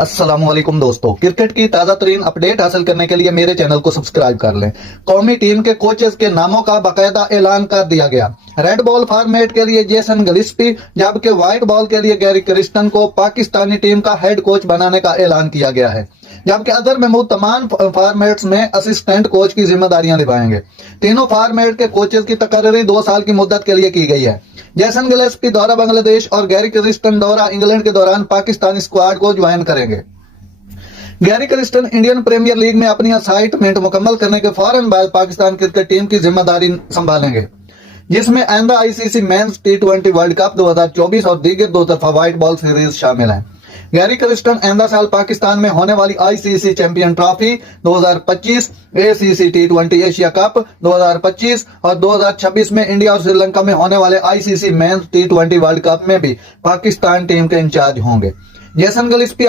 अस्सलामुअलैकुम दोस्तों, क्रिकेट की ताजा तरीन अपडेट हासिल करने के लिए मेरे चैनल को सब्सक्राइब कर लें। कौमी टीम के कोचेस के नामों का बाकायदा ऐलान कर दिया गया। रेड बॉल फॉर्मेट के लिए जेसन गिलिस्पी, जबकि व्हाइट बॉल के लिए गैरी क्रिस्टन को पाकिस्तानी टीम का हेड कोच बनाने का ऐलान किया गया है, जबकि अजहर महमूद तमाम फॉर्मेट्स में असिस्टेंट कोच की जिम्मेदारियां निभाएंगे। तीनों फॉर्मेट के कोचेस की तकर्री 2 साल की मुद्दत के लिए की गई है। जेसन गिलेस्पी दौरा बांग्लादेश और गैरी क्रिस्टन दौरा इंग्लैंड के दौरान पाकिस्तानी स्क्वाड को ज्वाइन करेंगे। Gary Kirsten Indian Premier League में अपनी असाइनमेंट मुकम्मल करने के फौरन बाद पाकिस्तान क्रिकेट टीम की जिम्मेदारी संभालेंगे, जिसमें आइंदा ICC men's T20 world cup 2024 और दीगर 2 तरफा व्हाइट बॉल सीरीज शामिल हैं। गैरी क्रिस्टन आइंदा साल पाकिस्तान में होने वाली ICC champion trophy 2025, ACC T20 Asia cup 2025 और 2026 में इंडिया और श्रीलंका में होने वाले ICC men's T20 world cup में भी पाकिस्तान टीम के इंचार्ज होंगे। Jason Gillespie